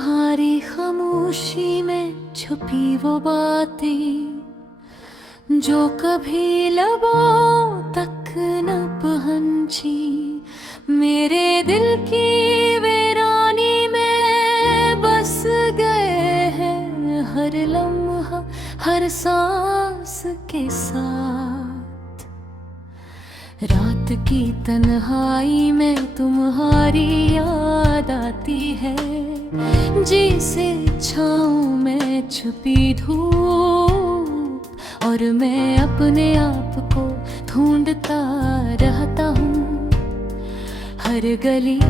तुम्हारी खामोशी में छुपी वो बातें जो कभी लबों तक न पहुंची, मेरे दिल की वीरानी में बस गए हैं हर लम्हा हर सांस के साथ। रात की तन्हाई में तुम्हारी याद आती है, जैसे छाँव में छुपी धूप, और मैं अपने आप को ढूंढता रहता हूँ। हर गली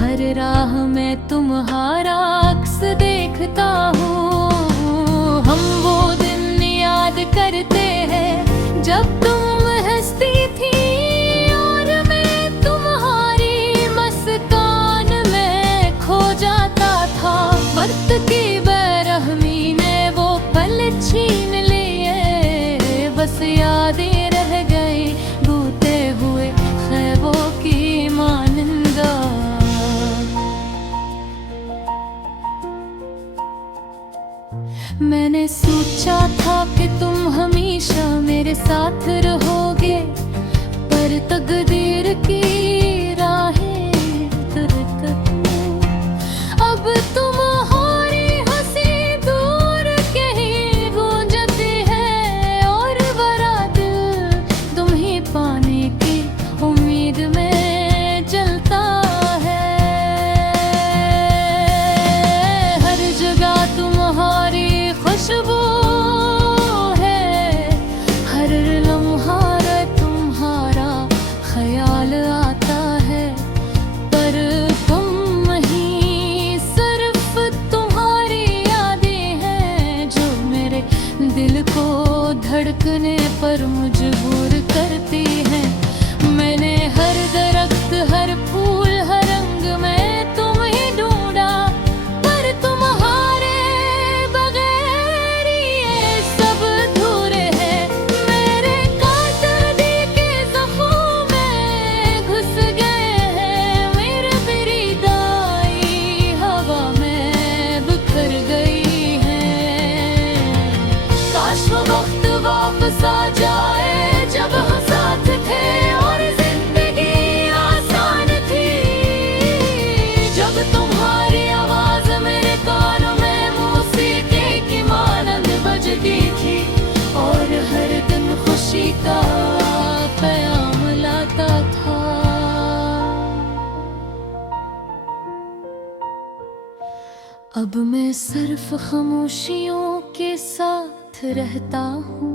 हर राह में तुम्हारा अक्स देखता हूँ। हम वो दिन याद करते हैं जब तुम हंसती थी और मैं तुम्हारी मुस्कान में खो जाता था। वक्त की बेरहमी ने वो पल छीन लिए, बस यादें रह गई बूते हुए ख्वाबों की मानिंदा। मैंने सोचा था कि तुम हमेशा मेरे साथ रहोगे, पर तकदीर की राहें अब तुम्हारी हंसी दूर कहीं गूंजती है, और बड़ा दिल तुम ही पाने की उम्मीद में जलता है। हर जगह तुम्हारी खुशबू है, हर लम्हा तुम्हारा ख्याल आता है, पर तुम ही सिर्फ तुम्हारी यादें हैं जो मेरे दिल को धड़कने पर मजबूर करती हैं। मैंने हर दरख्त हर फूल हर रंग में तुम ही ढूंढा, पर तुम्हारे बगैर ये सब अधूरे हैं। मेरे काटने के ज़ख्मों में घुस गए हैं, मेरे बिरिदाई हवा में बिखर गई है। काश वो वक्त वापस आ जाए जब हम साथ थे और जिंदगी आसान थी, जब तुम्हारी आवाज मेरे कानों में मौसीकी की मानंद बजती थी, और हर दिन खुशी का पैगाम लाता था। अब मैं सिर्फ खामोशियों के साथ रहता हूँ,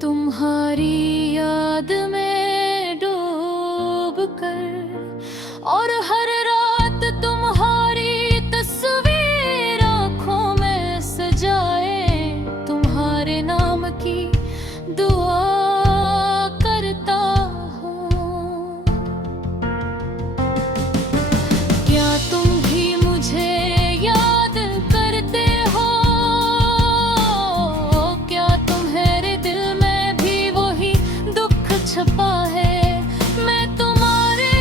तुम्हारी याद में डूब कर, और हर रात तुम्हारी तस्वीर आँखों में सजाए, तुम्हारे नाम की दुआ करता हूँ। क्या तुम भी मुझे याद करते हो? क्या तुम्हारे दिल में भी वही दुख छपा है? मैं तुम्हारे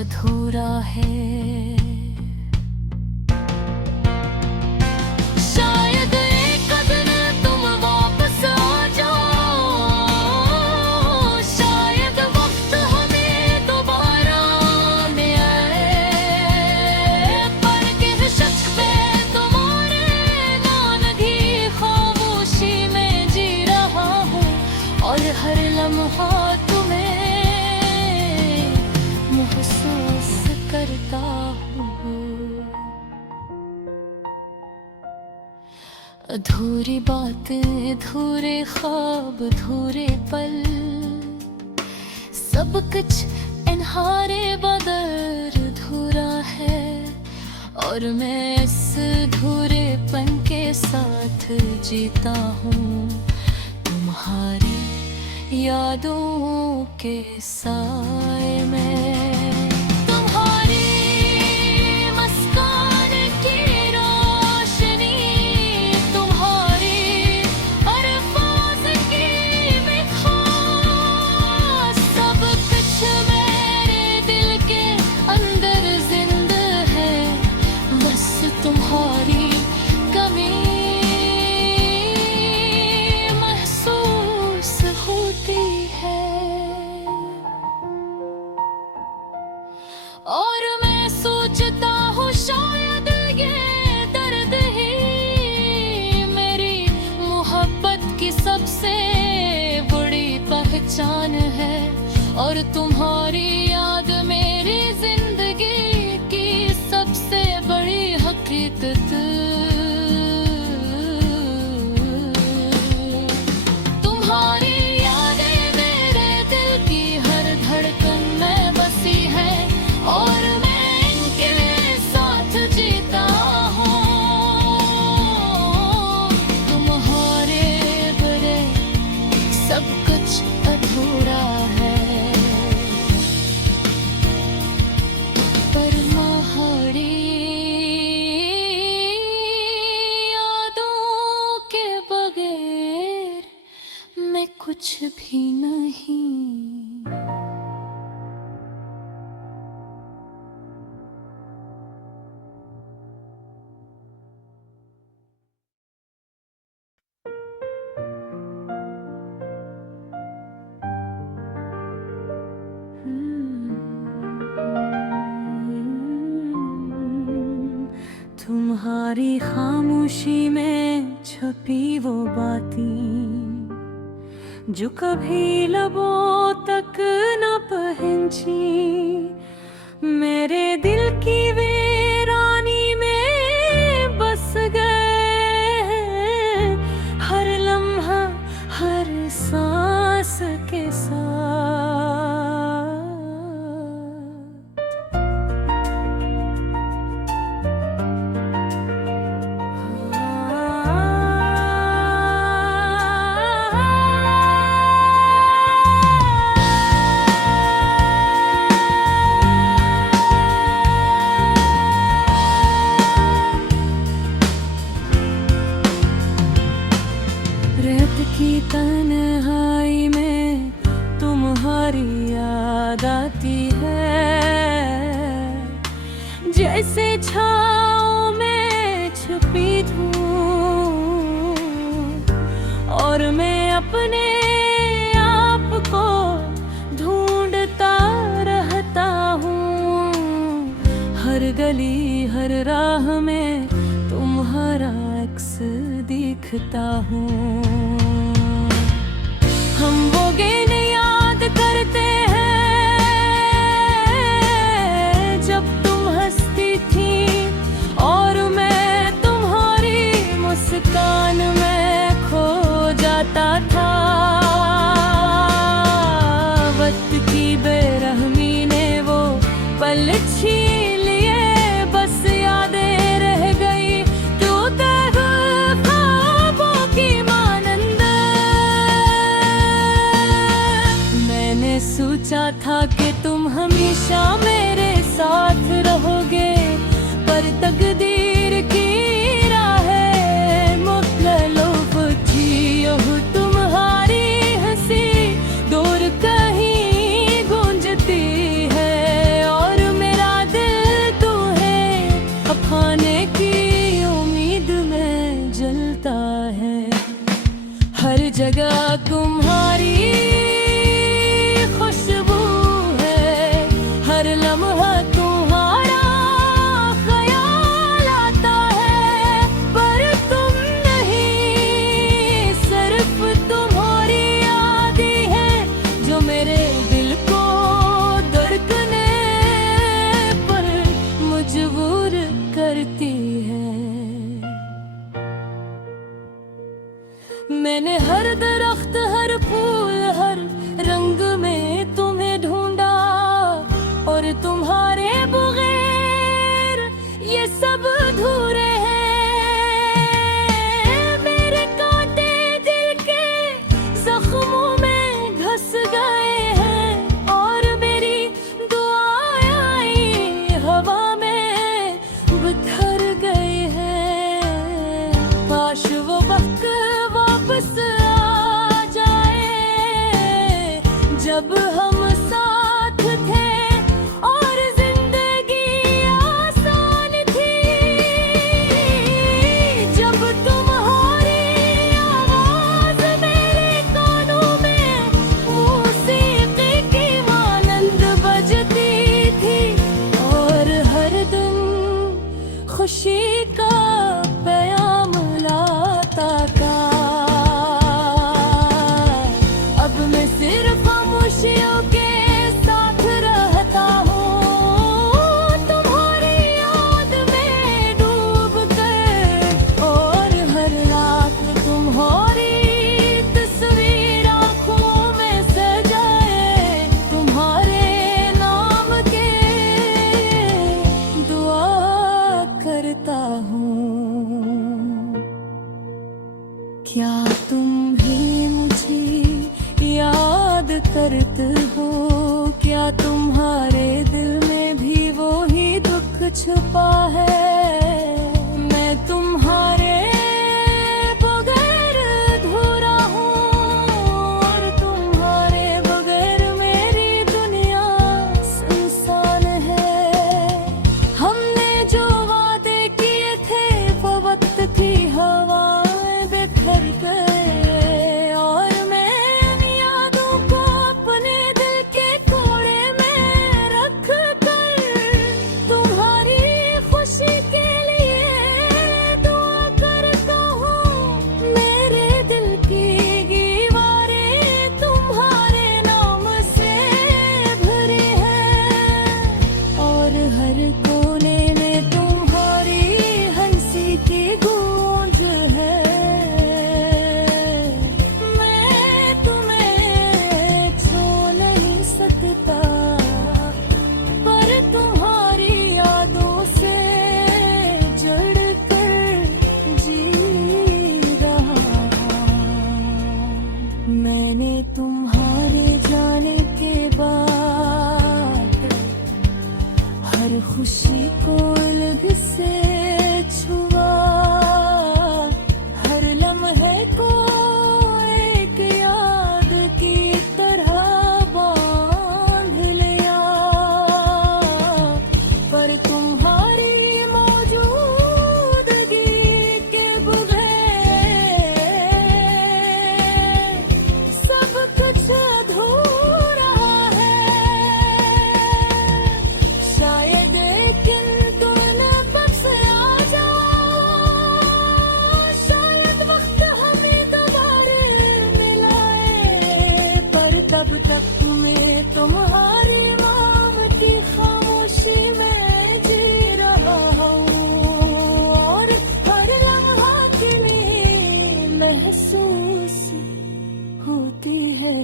अधूरा है। शायद एक दिन तुम वापस आ जाओ, शायद वक्त हमें दोबारा में आए, पर किस शख्स पे तुम्हारे नानगी खामोशी में जी रहा हूँ, और हर लम्हा तुम्हें महसूस करता हूँ। अधूरी बातें, अधूरे ख्वाब, अधूरे पल, सब कुछ इन्हारे बदर अधूरा है, और मैं इस अधूरेपन के साथ जीता हूँ, तुम्हारी यादों के साए में। तुम्हारी मुस्कान की रोशनी, तुम्हारी अल्फाज की मिठास, सब कुछ मेरे दिल के अंदर जिंदा है, बस तुम्हारी कमी महसूस होती है। और मैं सोचता हूँ शायद ये दर्द ही मेरी मोहब्बत की सबसे बड़ी पहचान है, और तुम्हारी याद मेरी जिंदगी की सबसे बड़ी हकीकत। तुम्हारी यादें मेरे दिल की हर धड़कन में बसी है, और मैं इनके साथ जीता हूँ, तुम्हारे बगैर सब कुछ अधूरा है। पर तुम्हारी यादों के बगैर मैं कुछ भी नहीं। तुम्हारी खामोशी में छुपी वो बातें जो कभी लबों तक न पहुंची, मेरे दिल की वीरानी में बस गए, हर लम्हा हर सांस के साथ। रात की तन्हाई में तुम्हारी याद आती है, जैसे छाँव में छुपी धूप, और मैं अपने आप को ढूंढता रहता हूँ, हर गली हर राह में तुम्हारा अक्स दिखता हूँ। हम वो दिन याद करते हैं जब तुम हंसती थी, और मैं तुम्हारी मुस्कान में खो जाता था। वक्त की बेरहमी ने वो पल छीन लिए, बस यादें रह गई टूटे हुए ख्वाबों की मानंद। मैंने सोचा था कि तुम हमेशा मेरे साथ रहोगे, पर तकदीर की राहें मुख्तलिफ थी। ओह तुम्हारी हंसी दूर कहीं गूंजती है, और खुशी का पैगाम लाता का। अब मैं सिर्फ खामोशियों के साथ रहता हूँ, तुम्हारी याद में डूब कर। और हर रात तुम्हारी तस्वीर आँखों में सजाए, तुम्हारे नाम के दुआ करता हूँ। क्या तुम भी मुझे याद करते हो? क्या तुम्हारे दिल में भी वो ही दुख छुपा है? मैं तुम्हारे बगैर अधूरा हूँ, और तुम्हारे बगैर मेरी दुनिया सुनसान है। हमने जो वादे किए थे वो वक्त थी हवाएं बिखर गए, और मैं इन यादों को अपने दिल के कोने में रख कर तुम्हारी खुशी के लिए दुआ करता हूँ। मेरे दिल की दीवारें तुम्हारे नाम से भरी हैं, और हर कोने में तुम्हारी हंसी की गूंज है। मैं तुम्हें छू नहीं सकता, पर तुम्हारी यादों से जुड़ कर जी रहा। मैंने तुम्हारे जाने के बाद हर खुशी को अलग से छुआ, हर लम्हे को एक याद की तरह बांध लिया। पर तुम्हारी मौजूदगी के बगैर सब कुछ अधूरा है। शायद किंतु न बख्श आ जाओ, शायद वक्त हमें दोबारा मिलाए, पर तब तक तुम्हें तुम्हारी नाम की खामोशी में जी रहा हूँ, और हर लम्हा के लिए महसूस होती है।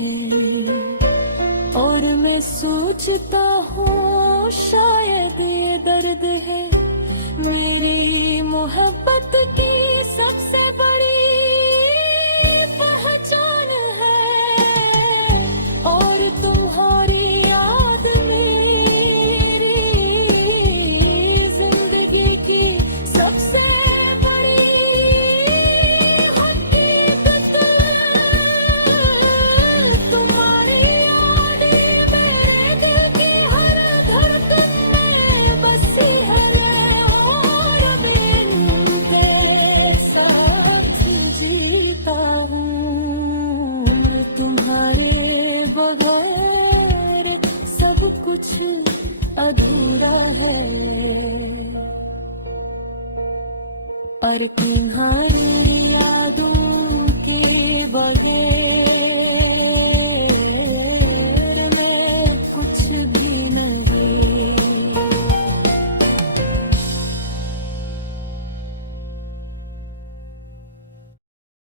और मैं सोचता हूँ शायद ये दर्द है मेरी मोहब्बत की सबसे बड़ी पहचान है, और तुम्हारी याद मेरी जिंदगी की सबसे बड़ी हकीकत। तुम्हारी याद मेरे दिल की हर धड़कन में बसी है, और मैं तेरे साथ जीता हूँ। और तुम्हारे बगैर सब कुछ अधूरा है, और तुम्हारे